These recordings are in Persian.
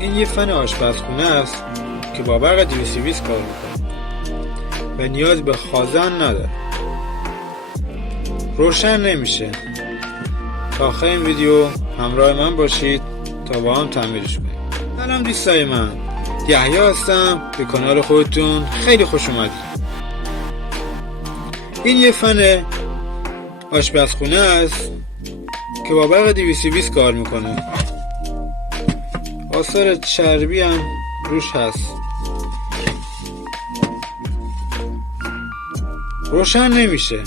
این یه فن آشپزخونه است که با برق 220 کار میکنه و نیاز به خازن نداره. روشن نمیشه. تا آخر این ویدیو همراه من باشید تا با هم تعمیرش کنیم. سلام دوستای من، یحیی هستم. به کانال خودتون خیلی خوش اومدید. این یه فن آشپزخونه است که با برق 220 کار میکنه. آثار چربی هم روش هست. روشن نمیشه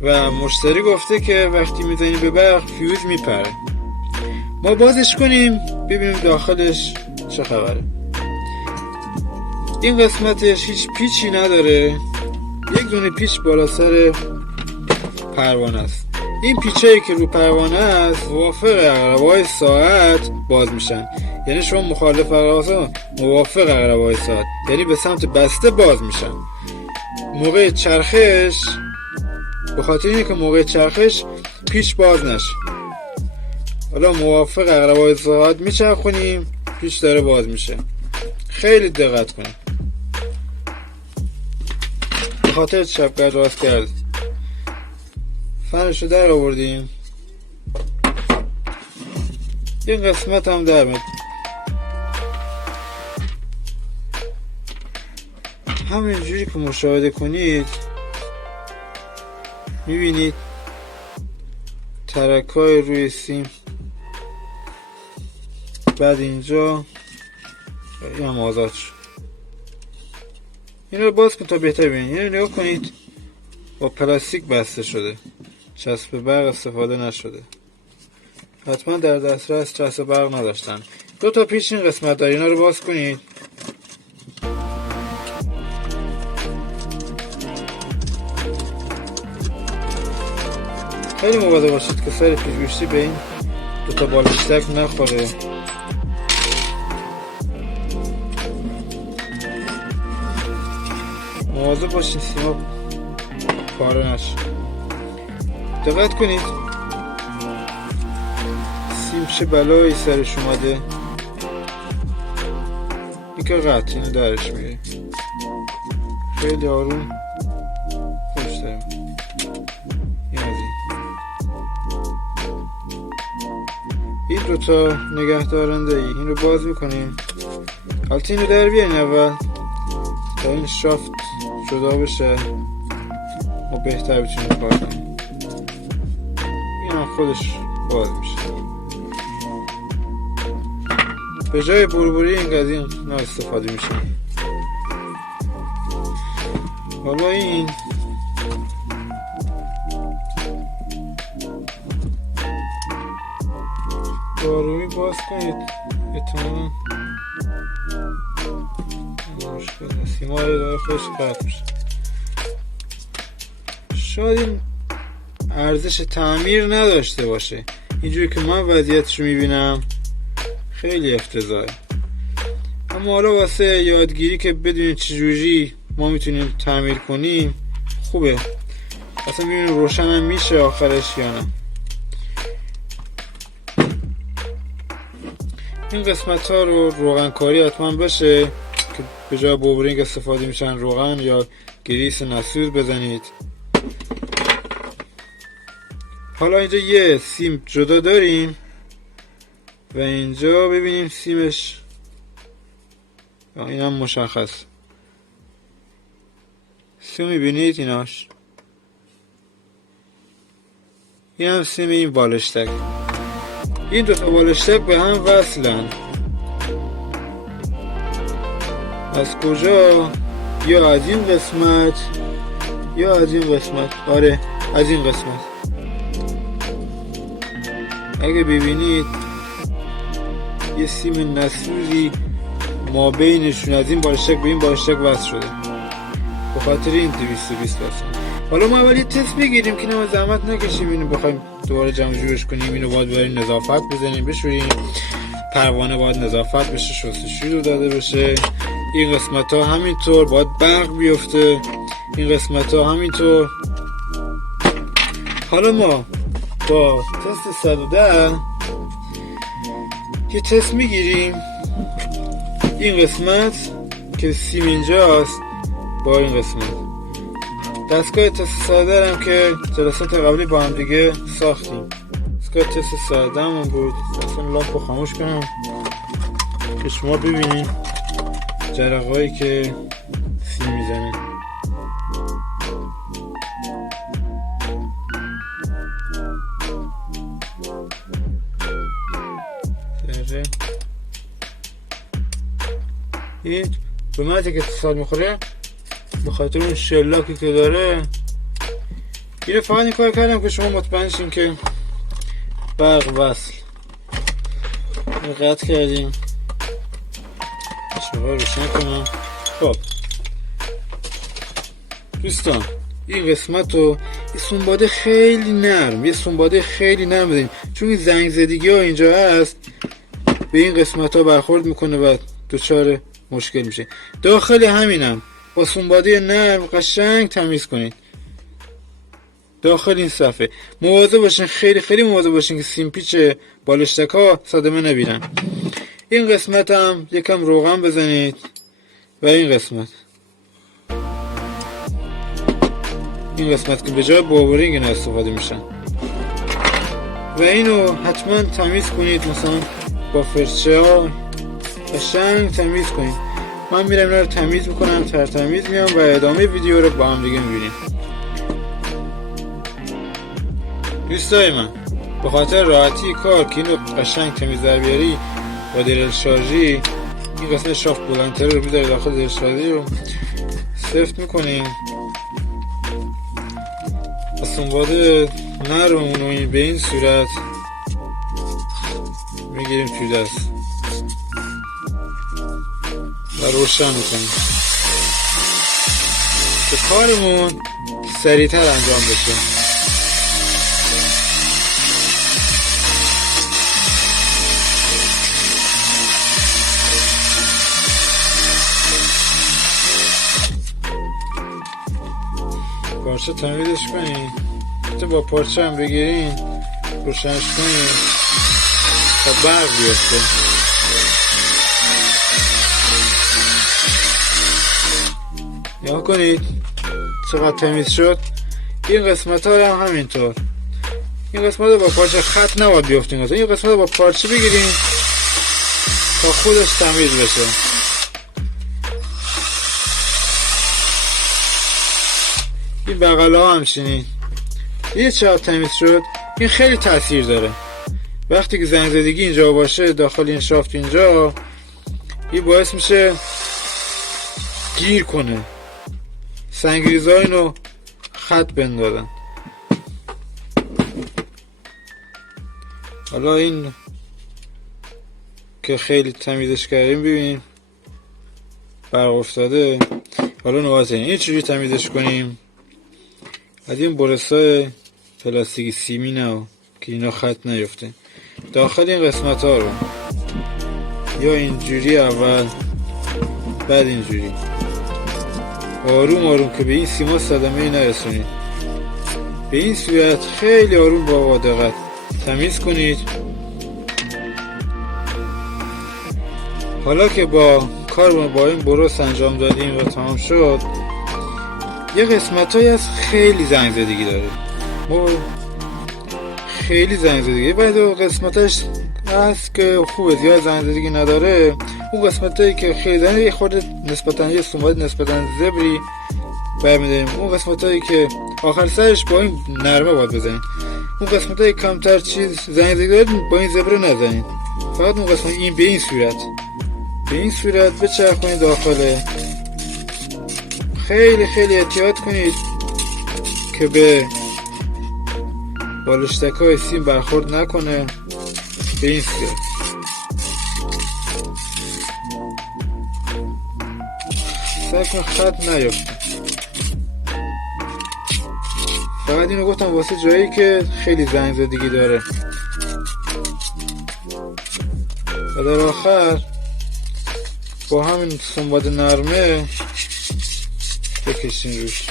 و مشتری گفته که وقتی میزنی به برق فیوز میپره. ما بازش کنیم ببینیم داخلش چه خبره. این قسمتش هیچ پیچی نداره. یک دونه پیچ بالا سر پروانه است. این پیچایی که رو پروانه است موافق عقربه‌های ساعت باز میشن. یعنی شما مخالف عقربه‌ها موافق عقربه‌های ساعت، یعنی به سمت بسته باز میشن. موقع چرخش، به خاطر اینه که موقع چرخش پیچ باز نشه، حالا موافق عقربه‌های ساعت میچرخونیم پیچ داره باز میشه. خیلی دقت کنید. به خاطر چپگرد راست کرد فنشو در آوردیم. این قسمت هم در میاد. همین جوری که مشاهده کنید میبینید ترکای روی سیم. بعد اینجا این هم آزاد شد. این رو باز کن تا بهتر ببینید. این رو نگاه کنید، با پلاستیک بسته شده، چسب برق استفاده نشده. حتما در دسترس چسب برق نداشتن. دو تا پیچ این قسمت داره. اینا رو باز کنید. خیلی مواظب باشید که سر پیچ گوشتی به این دو تا بالشتک نخوره. مواظب باشید سیما پاره نشه. دقت کنید سیم چه بلایی سرش اومده. این که قطع، اینو درش میره. خیلی آروم خوش داریم. این دوتا نگه دارنده ای، این رو باز میکنیم. حالت این رو در بیارین اول تا این شافت جدا بشه و بهتر بتونیم کار کنیم. این هم خودش باز میشه. به جای بربری این قضیه نه استفاده میشه. حالا این آرومی باز کنید. احتمالاً مشکل هست. سیما داره خودش قطع میشه. شاید این ارزش تعمیر نداشته باشه. اینجوری که من وضعیتش رو میبینم خیلی افتضاحه. اما حالا واسه یادگیری که بدونیم چجوری ما میتونیم تعمیر کنیم خوبه. اصلا ببینیم روشن هم میشه آخرش یا نه. این قسمت ها رو روغن کاری حتما بشه که به جای بوبرینگ استفاده میشن روغن یا گریس نسوز بزنید. حالا اینجا یه سیم جدا داریم و اینجا ببینیم سیمش، این هم مشخص. سیم میبینید ایناش. این هم سیم این بالشتک. این دو تا بالشتک به هم وصلن. از کجا؟ یا از این قسمت یا از این قسمت. آره از این قسمت. اگه ببینید یه سیم نسوزی ما بینشون از این بالشتک به این بالشتک وصل شده. به خاطر این 220 وصل. حالا ما اول یه تست بگیریم که نما زحمت نکشیم اینو بخوایم دوباره جمع جورش کنیم. اینو باید برای نظافت بزنیم بشوریم. پروانه باید نظافت بشه، شستشویی رو داده بشه. این قسمت ها همینطور باید برق بیفته. این قسمت ها همینطور. حالا ما با تست 110 یه تست میگیریم. این قسمت که سیم اینجاست با این قسمت. دستگاه تست ساده هم که جلسات قبلی با هم دیگه ساختیم. دستگاه تست ساده همون بود. اصلا لامپو خاموش کنم که شما ببینید جرقه‌هایی که سیم میزنه. این رومتی که اتصال میخوره به خاطر اون شلاکی که داره. اینو فقط این کار کردم که شما مطمئن شین که برق وصل. قطع کردیم. شما روشن کنم. خب دوستان این قسمت رو یه سنباده خیلی نرم بدیم، چون این زنگ زدگی ها اینجا هست به این قسمت ها برخورد میکنه و دچار مشکل میشه. داخل همینم با سنباده نرم قشنگ تمیز کنید. داخل این صفحه مواظب باشین، خیلی مواظب باشین که سیم پیچ بالشتک ها صدمه نبینن. این قسمت هم یکم روغن بزنید و این قسمت که به جای بابرینگ اینا استفاده میشن و اینو حتما تمیز کنید، مثلا با فرچه ها قشنگ تمیز کنید. من میرم اینا رو تمیز میکنم، تمیز میام و ادامه ویدیو رو با هم دیگه میبینیم. دوستای من به خاطر راحتی کار که اینو قشنگ تمیز در بیاری با دریل شارژی، این قسمت شافت بلندتر رو بیداری داخل دریل شارژی رو سفت میکنیم. سنباده نرمونو به این صورت میگیریم توی دست و روشن میکنیم که کارمون سریعتر انجام بشه. پارچه تمیزش کنید، حتی با پارچه هم بگیرین روشنش کنید تا برق بیفته. نگاه کنید چقدر تمیز شد. این قسمت ها هم همینطور. این قسمت ها با پارچه خط نباید بیفتین. این قسمت ها با پارچه بگیرین تا خودش تمیز بشه. این بغل ها همچنین. یه چقدر تمیز شد. این خیلی تاثیر داره. وقتی که زنگ زدگی اینجا باشه داخل این شافت اینجا، این باعث میشه گیر کنه، سنگریزه ها اینو خط بندازن. حالا این که خیلی تمیزش کردیم ببینیم برق افتاده. حالا نوازه این چجوری تمیزش کنیم. از این برسای پلاستیکی سیمی نه که اینا خط نیفته داخل این قسمت ها رو، یا اینجوری اول بعد اینجوری آروم که به این سیما صدمه نرسونید. به این صورت خیلی آروم با دقت تمیز کنید. حالا که با کار با این بروس انجام دادیم و تمام شد، یه قسمت هایی از خیلی زنگ زدگی داره، خیلی زنگ زدگی. بعد قسمتش هست که خوبه زیاد زنگ زدگی نداره. اون قسمت هایی که خیلی زنگ یه خورده نسبتا یه سنباده نسبتا زبری برمیداریم. اون قسمت هایی که آخر سرش با این نرمه باید بزنید. اون قسمت هایی کمتر چیز زنگ زدگی دارید با این زبره نزنید. فقط اون قسمت این به این صورت بچرخونید داخله. خیلی احتیاط کنید که به بالشتک های سیم برخورد نکنه. به این صورت سعی کن خط نیفته. فقط اینو گفتم واسه جایی که خیلی زنگ زدگی داره. و در آخر با همین سنباده نرمه بکشین روش.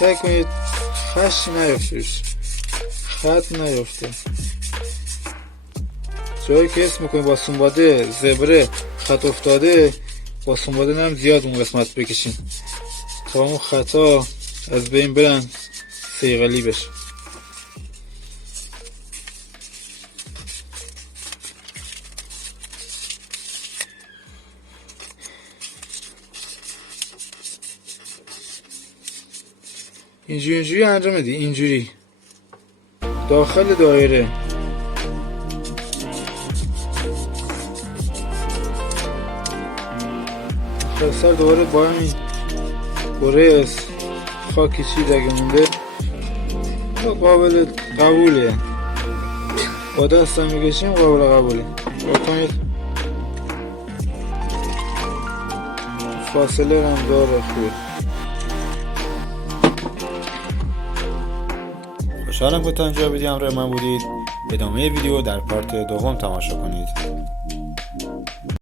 سعی کنید خشی نیفته، خط نیفته. جایی که حس میکنید با سنباده زبره خط افتاده، با سنباده نم زیاد اون قسمت بکشین تا اون خطا از بین برن، صیقلی بشه. اینجوری انجام بدی، اینجوری داخل دایره. سر دوباره با همین گرس خاکی چیز اگه مونده قابل قبوله، با دستم میکشیم قابل قبوله. بکنید فاصله هم داره خوب. خوشحالم که تا اینجا ویدیو همراه من بودید. ادامه ویدیو در پارت دوم تماشا کنید.